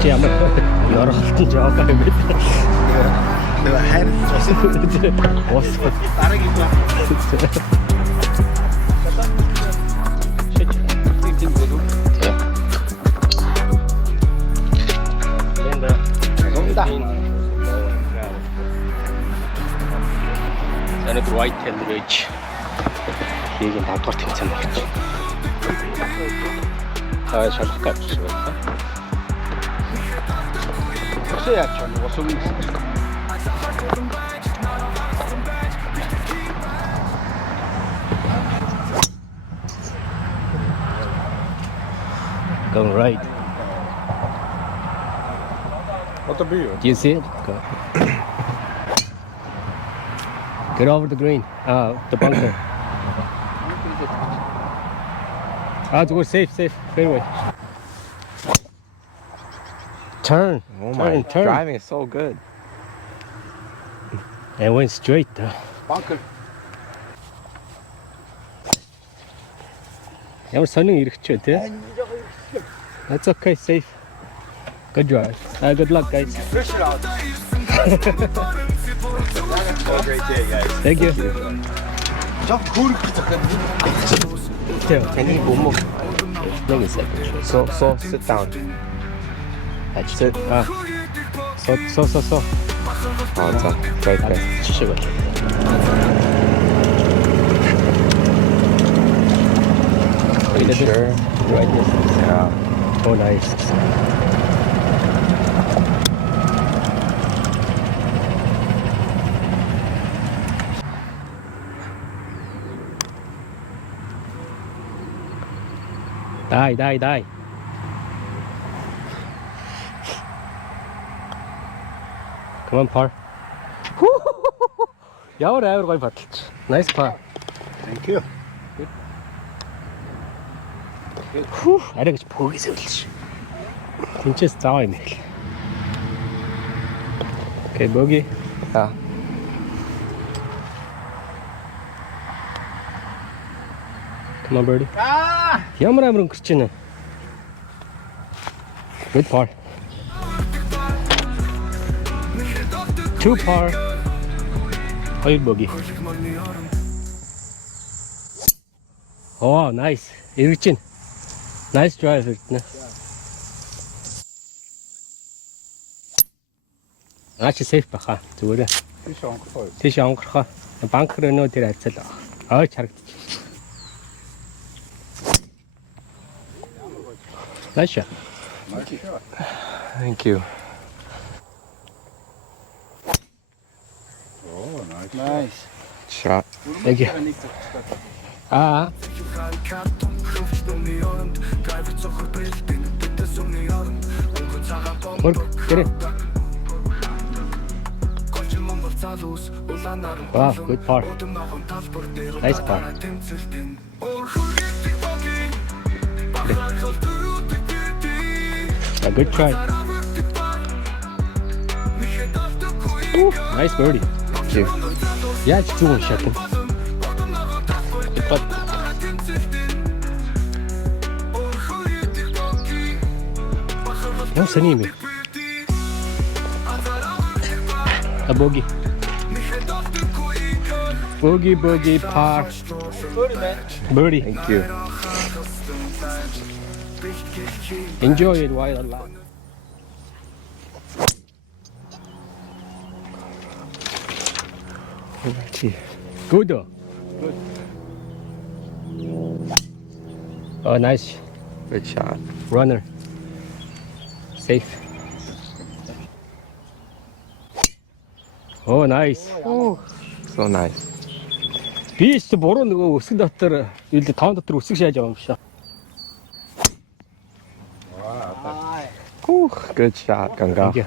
Чи ямар ёролтон жоохон юм бэ? Тэгээ хайр Ус. дараагийн ба. Another white tail ridge. Hier sind ein paar Tinten. Ah, ich habe auch gehabt. Sehr schön, was so ist. Going right. What a view. Do you see it? Go. Get over the green. The bunker. We're safe. Fairway. Turn. Oh my, Turn. driving is so good. And went straight though. Bunker. Ямар сонин ирэх те. That's okay, safe. Good drive. Good luck, guys. Pressure out. Have a great day, guys. Thank you. Çok cool. Can you move? 여기 있어. So sit down. Sit. 서. Oh, it's up. Right there. 치시고. Are you sure? Right this. Yeah. Oh, nice. Die. Come on, par. Ямар авир гоё баталч. Nice par. Thank you. Арай гэж пөгөөс өвлөж. Тинчээс заа юм хэл. Okay, bogey. Yeah. Come on, birdie. Ямар амар өнгөрч байна. Good par. 2 par. 2 bogey. Oh, nice. Эргэж байна. Nice drive хэрнэ. Аач safe баха. Зүгээр. Тийш онгорхоо. Банкер өнөө тэр хацал баг. Ойч харагдчих. Nice shot. Thank you. Oh, nice. Shot. Thank you. Work. Get it. Wow, good par. Nice par. A good try. Ooh, nice birdie. Thank you. Yeah, it's 2-1 shot. But no sanimi. A bogey. Bogey, par. Birdie. Thank you. Enjoy it while it lasts. Good though. Good. Oh, nice. Good shot. Runner. Safe. Oh, nice. So nice. Би ч буруу нөгөө өсгөн дотор үлдээ тоон дотор өсөг шааж байгаа юм шиг. Good shot, Ganga. Thank you.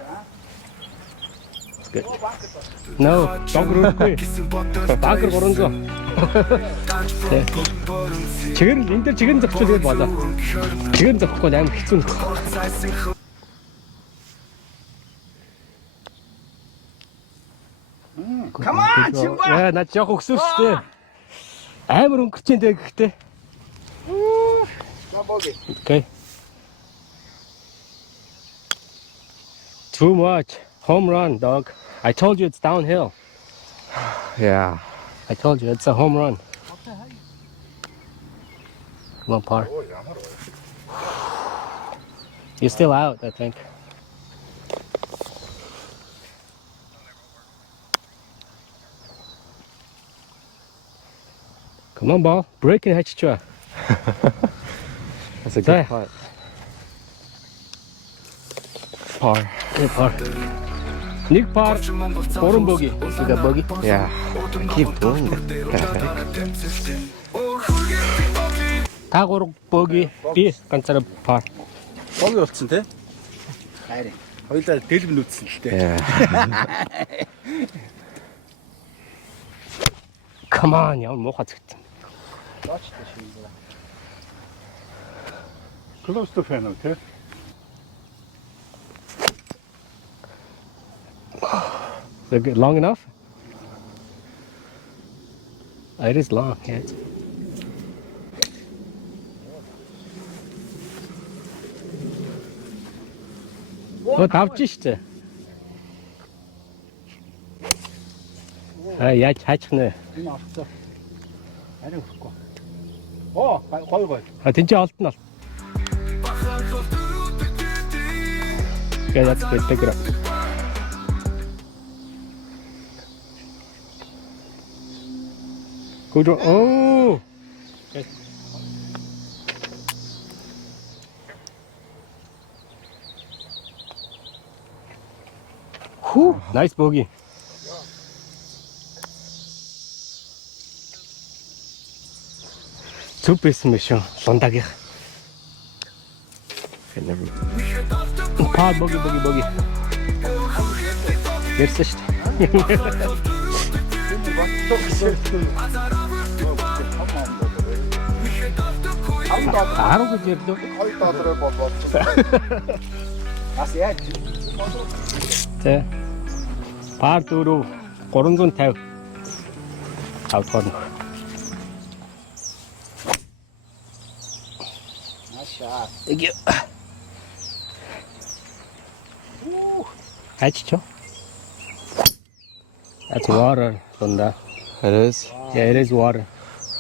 It's good. No, бангар үргүй. Бангар 300. Чигэр энэ дээр чигэр зогчвол болоо. Чигэр зогхгүй амар хэцүү нөх. Come on, Chimba! Наад жоох өксөв шүү дээ. амар өнгөрчэндээ гэхдээ. Okay. Too much. Home run, dog. I told you it's downhill. Yeah. I told you it's a home run. Come on, par. You're still out, I think. Come on, ball. Breaking hatch. That's a There. good putt. Par. Good par. Нэг par, 3 bogey. You got bogey? Yeah. I keep doing it. Та 3 bogey. Би ганцаараа par. Боги болцсон те. Хайрын. Хоёулаа дэлбэн үтсэн л те. Yeah. Come on, ямар муухай зэгтэн. Лоочтой шиг юм байна. Close to fan те. Long enough? It is long, yeah. Давж штэ. Яаж хаачих нэ? Энэ орцоо. Арай өгөхгүй. Оо, гоё. Тэнцээ олдно л. That's good. Take it up. Good. Oh. Okay. Whew, nice bogey. Зүг байсан биш үү? Лундагийнх. Okay, never mind. Паа bogey. Ярьсан шүү дээ. Аруу гэж ярьдөө. $2 болоод. Бас яаж? Тэ. Паар 4 350. Авах нь. Маша. Thank you. Achcho. That's water, Sunda. It is? Yeah, it is water.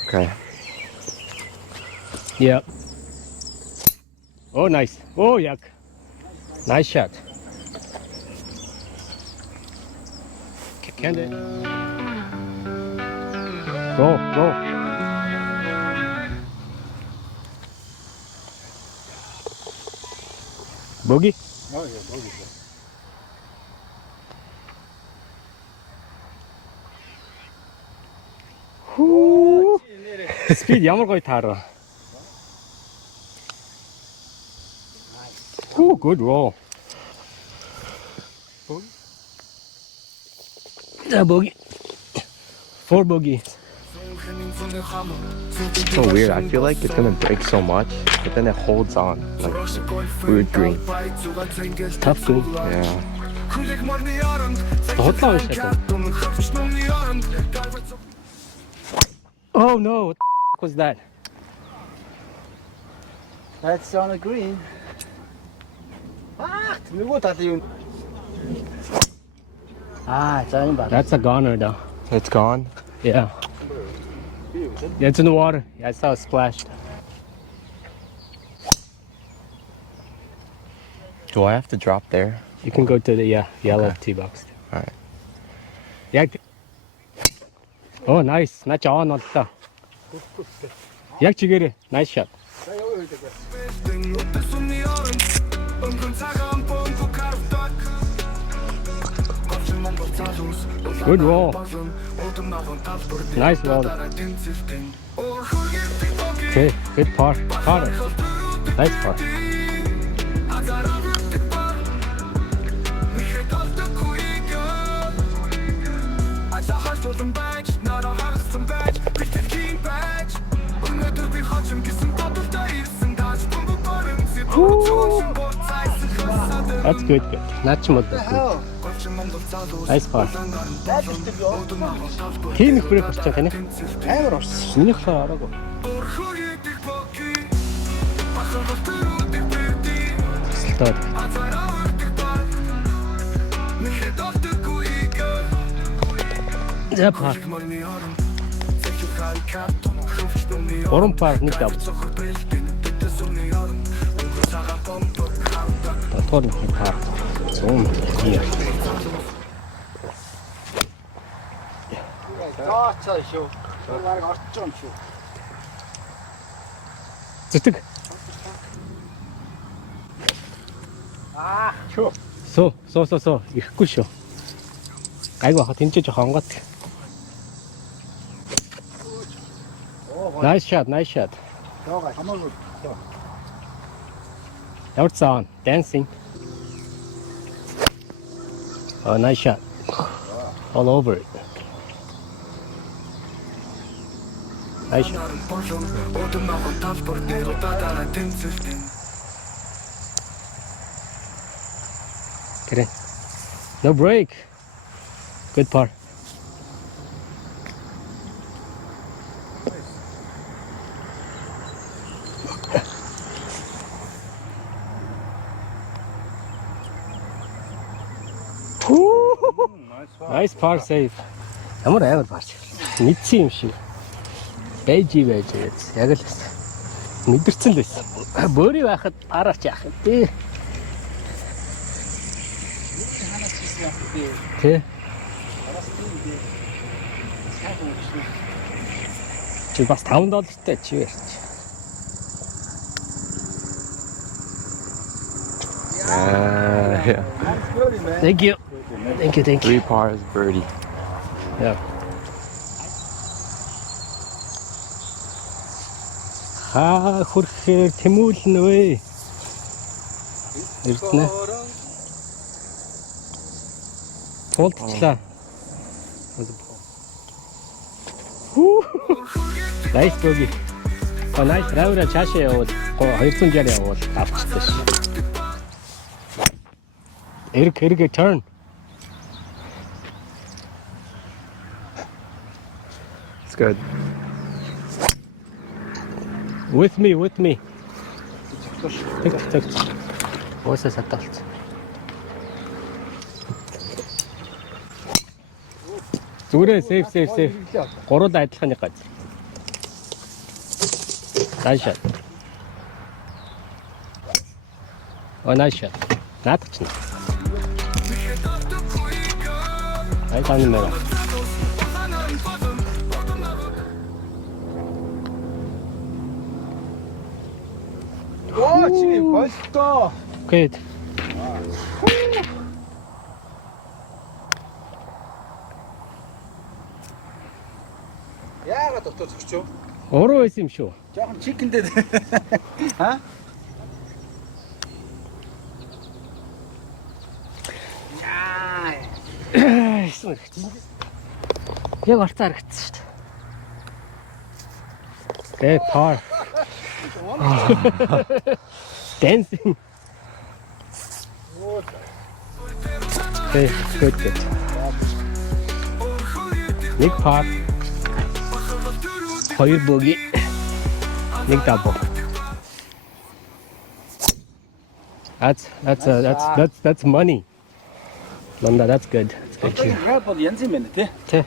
Okay. Yep. Oh, nice. Oh, yuck. Nice shot. Can it? Go. Bogey? Oh, yeah, bogey. Huu. Speed ямар гоё таараа. Ooh, good roll. Bogey. 4 bogeys. So weird. I feel like it's gonna break so much, but then it holds on. Like weird green. Tough green. Yeah. Хотлоо шатаа. Oh no, what the was that? That's on the green. Нөгөө талын юм. За юм байна. That's a goner though. It's gone. Yeah. Yeah, it's in the water. Yeah, I saw it splashed. Do I have to drop there? You can go to the yellow Okay. tee box. Alright. Yeah. Oh, nice. Not on not the. Яг чигээрээ. Nice shot. Good roll. Nice roll. Okay, good par. Par. Nice par. That's good. Not too much. Nice par. Тийм их брейк орчих тань. Амар орсон. Минийх болохоор араагүй. Стад. За пар. 3 пар нэг дав. Татвар нэг пар. Зүүн. Цаа шүү. Бараг орчих юм шүү. Зүтг. Шүү. Соо. Ирэхгүй шүү. Гайгүй хаа тэнцэж жоохон онгот. Nice shot. Яага хамаагүй. Явц on dancing. Oh, nice shot. All over it. Nice shot. Get in. No break. Good par. Nice par save. Ямар амар par. Мэдсэн юм шиг. Байж гэж. Яг л мэдэрсэн л байсан. Бөөрий байхад параач яах юм бэ? Тэ. Чи бас $5 чи ярьж. Yeah. Thank you. 3 pars birdie. Yeah. Хаа хүрхээр тэмүүлнэ вэ? Эрдэнэ. Тулдчлаа. Nice bogey. Nice равра чаашаа явуул 260 явуул авчихсан ш. Эргэ turn. It's good. With me. Тэг. Уусаа саталт. Зүрээ safe. Гурван адилхан нэг газар. Nice shot. Oh, nice shot. Наадах чинь. Ай таны маа. Оо чи болтоо. Good. Яагаад дотор зогсчоо? Уруу байсан юм шүү. Жохон чикэндээ. Ха? Эсвэл яг орцоо харагдсан шүү дээ. Great par. Dancing. Okay, good. Нэг par. Хоёр bogey. Нэг double. That's money. Nanda, that's good. That's good. Яг бол янз юм байна тий. Тэ.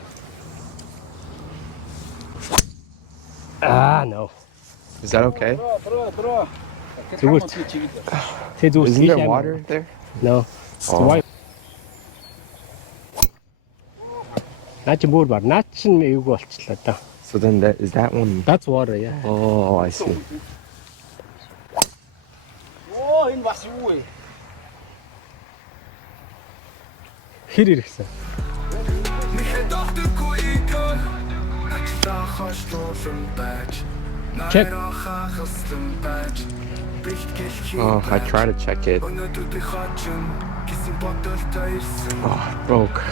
No. Is that okay? Бро. Зүгээр. Тэ зүгээр. Isn't there water there? No. It's Oh. white. Наач бүр бар. Наач нь эвгүй болчихлоо да. So then is that one? That's water, yeah. Oh, I see. Оо энэ бас юу вэ? Хэр ирсэн? Check. Oh, I try to check it. Oh, broke.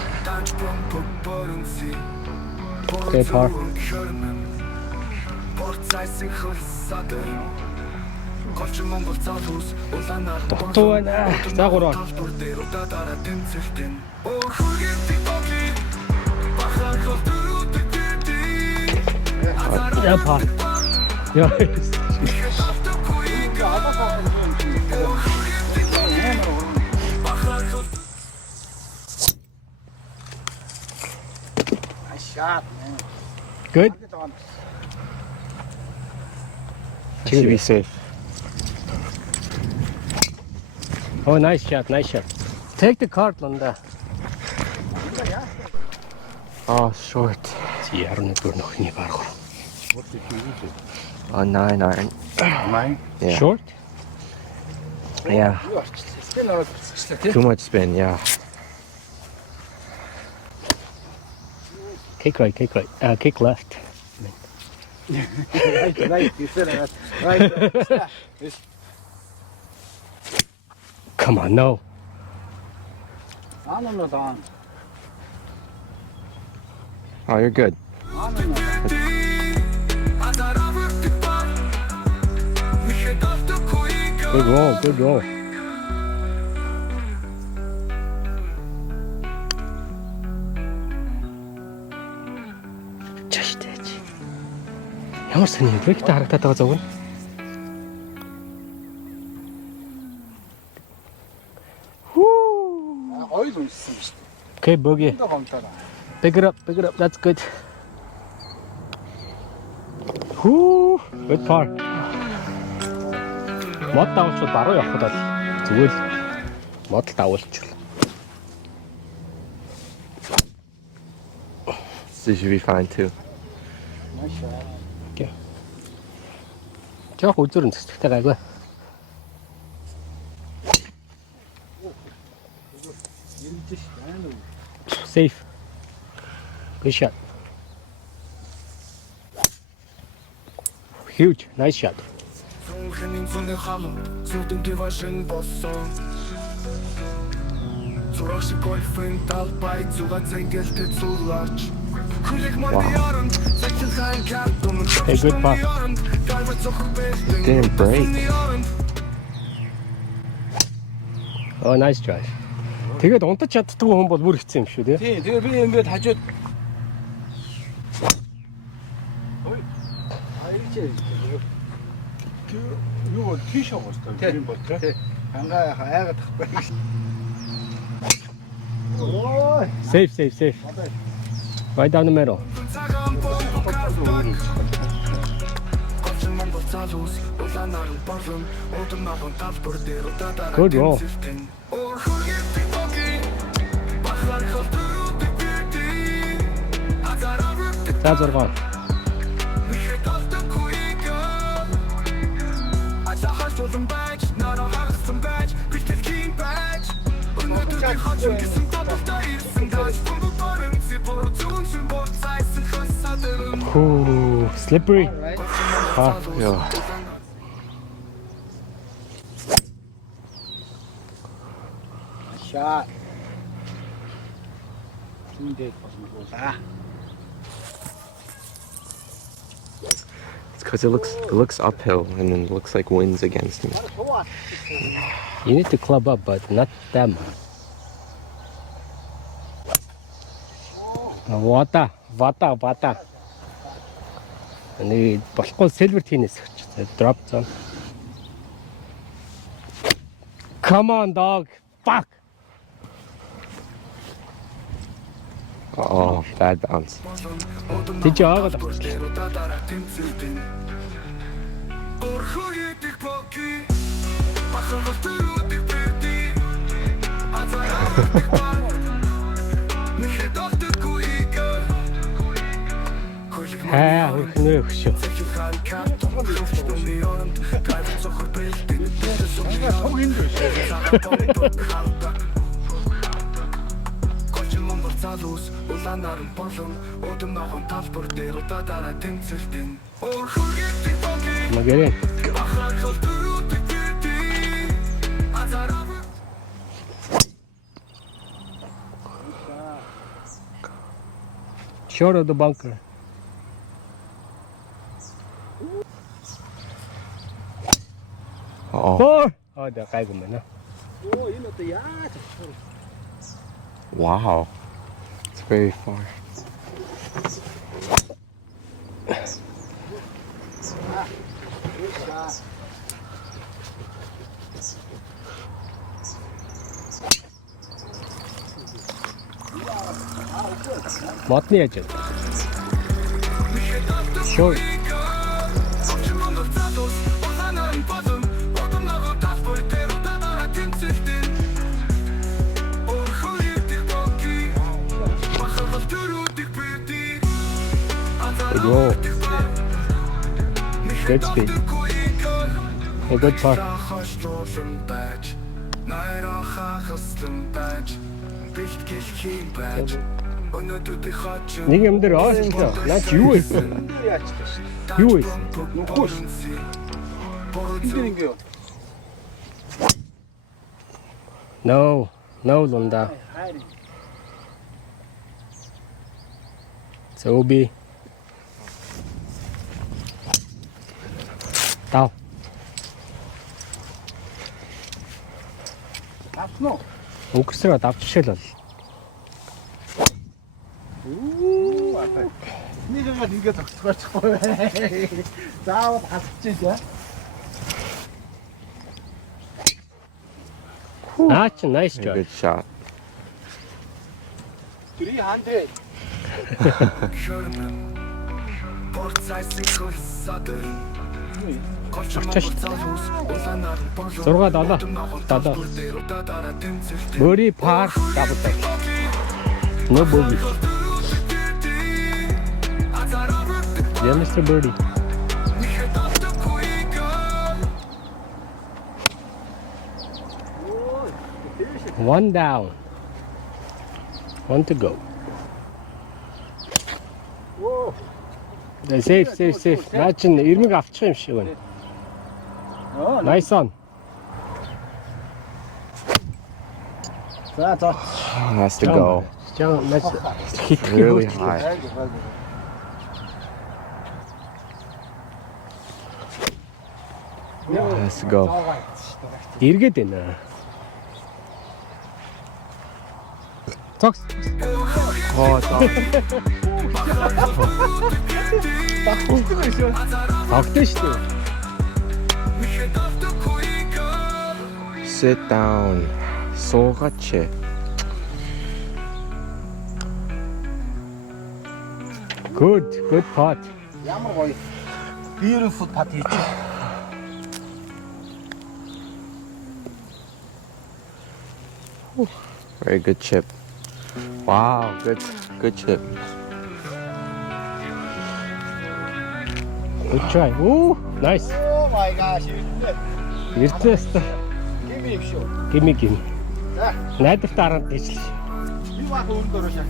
Okay, par. Голчин Монгол залуус улаанаар Дутуу байна. За 3. талбар дээр удаадараа тэмцэлтэн. Өөрхөгийн типови бахар хөлтөрүүд дээ. Я пар. Я. Shot, man. Good. I should be safe. Oh, nice shot, nice shot. Take the cart, Landa. Oh, short. Ярны бүр нөхний барах. Oh, 9 iron. Mine. Yeah. Short. Yeah. Spin ороод ирчихлээ тий. Too much spin, yeah. Kick right, kick right. Kick left. Right, you said it. Right. Come on, no. No. Oh, you're good. Good roll, good roll. Чаштай. Ямар сони брейктэй харагдаад байгаа зүг нь. Ойл уншсан шүү дээ. Okay, bogey. Гомтоо. Pick it up, that's good. Whoo, good par. Мод давуулчуд баруун явах удаад зүгээр модл давуулчихлаа. This should be fine too. Okay. Жохо үзүрэн зэцэгтэй гайгүй. Safe. Good shot. Huge, nice shot. Хэнийн зүүнний халуун зүудэн дэвашин болсон. Зураг шиг гольфын талбай зүгат зэнгэлтэй цулаарч. Хүлэг мордиорон цэцэлхэн картун. Hey, good pass. It didn't break. Oh, nice drive. Тэгээд унтаж чаддгүй хүн бол бүр хэцүү юм шүү тий. Тий, тэгээ би ингээд хажууд юу тийш авах хэрэгтэй юм бол тий. Хангаа айгаад тахгүй. Ой. Safe. Right down the middle. Good roll. За 6. Ooh, slippery. Yeah. Shot. Hindi possible. It's because it looks uphill and then it looks like wind's against me. You need to club up, but not them. Вата. Нэг болохгүй silver teenээс өгч. Drop zone. Come on, dog. Fuck. Oh, bad bounce. Did you have it? Хөрхнөө өгшөө. Залуус улаанаар болон удам нохон талбар дээр удаадараа тэмцэлтэн. Магэрэ. Short of the bunker. 볼. 내가 깔고만. 오, 이거 또 야. Wow. It's very far. Matmayacak. Şöyle. Yo. Good speed. A good part. Нэг юм дээр оолчлоо. Наач юу байсан? Юу байсан? 힘드는게요. No. No Lunda. It's OB. Tao. 앞으로. өнгөсрөө давчшил бол. 오, 아빠. 니가 니가 덕수가 자와 다섯째야. Naaч nice Very job. good shot. 둘이 한 대. Зурга долоо. Бөри пар давтаг. No bogey. Yeah, Mr. Birdie. One down. One to go. Safe. Наа чин ирмэг авчих юм шиг байна. Nice one. 자. Has to go. Really Really high. Has to go. Эргээд байна. Цогс. Огтой шүү дээ. Sit down. Суугаач. Good pot. ямар гоё. Beautiful putt хийж. Very good chip. Wow, good chip. Good try. Ooh, nice. 오 마이 갓. Иртээс та. Give me show. Гими. За. Найдварт дараад дэжл. Би баг өөрөөр шаа.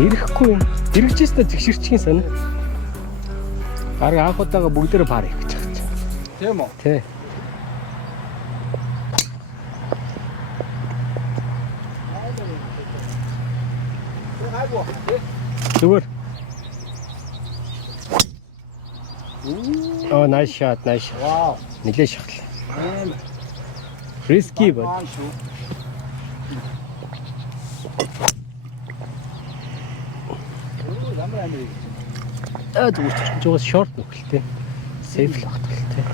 Ирэхгүй. Иргэжээс та зэгшэрчгийн сонио. Харин анх удаага бүгдээрээ пар их гэж байгаа чинь. Тийм үү? Тий. Зүгээр. Oh, nice shot. Вау. Нилээ шахлаа. Risky but зүгээр жуус short нүхэлтэй. Safe л багталтай.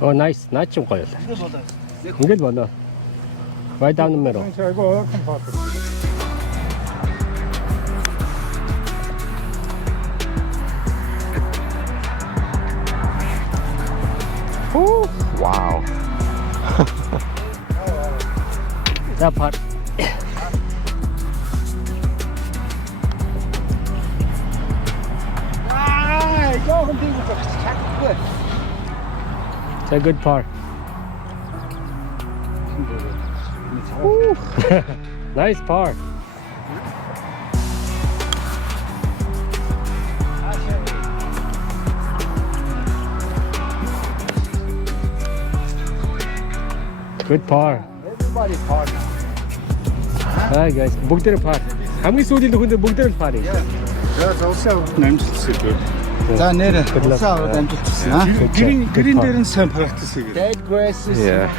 Oh, nice. Наач юм гоё л. Ингээл болоо. Right down the middle. Ooh, wow. That part. 조금 들고 착. It's a good par. Nice par. Good par. Everybody par now. Аа guys бүгдээрээ пар. Хамгийн сүүлийн нөхөндөө бүгдээрээ л пар юм. За уусаа намжилсан гэдэг. За нэр уусаа намжилсан аа. Гэрийн дээр нь сайн практис хийгээ. Dead grasses. Yeah.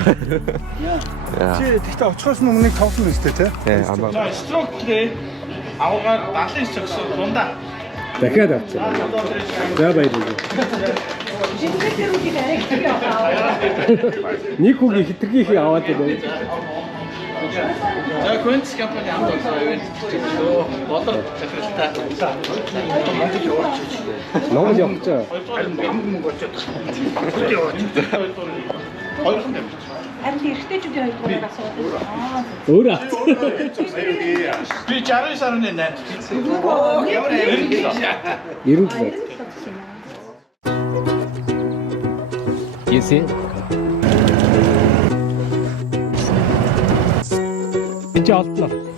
Чи тэгтээ очихоос өмнө тоглоно шүү дээ, Yeah, I'm За строктрээ аваагаар 70 чагсаа дундаа. Дахиад авчихсан. За баярлалаа. Нэг хүүгийн хитрхийхийг аваад байна. За Quintus компани хамт олсон ивент чиглэлөө болор захиралтай. Нонгол явчихаа. Харин эргэжтэйчүүдийн хоёрдугаар асуудал. Өөр авц. Би 69 сарын 8. Ямар 97. You see? Энд олдно.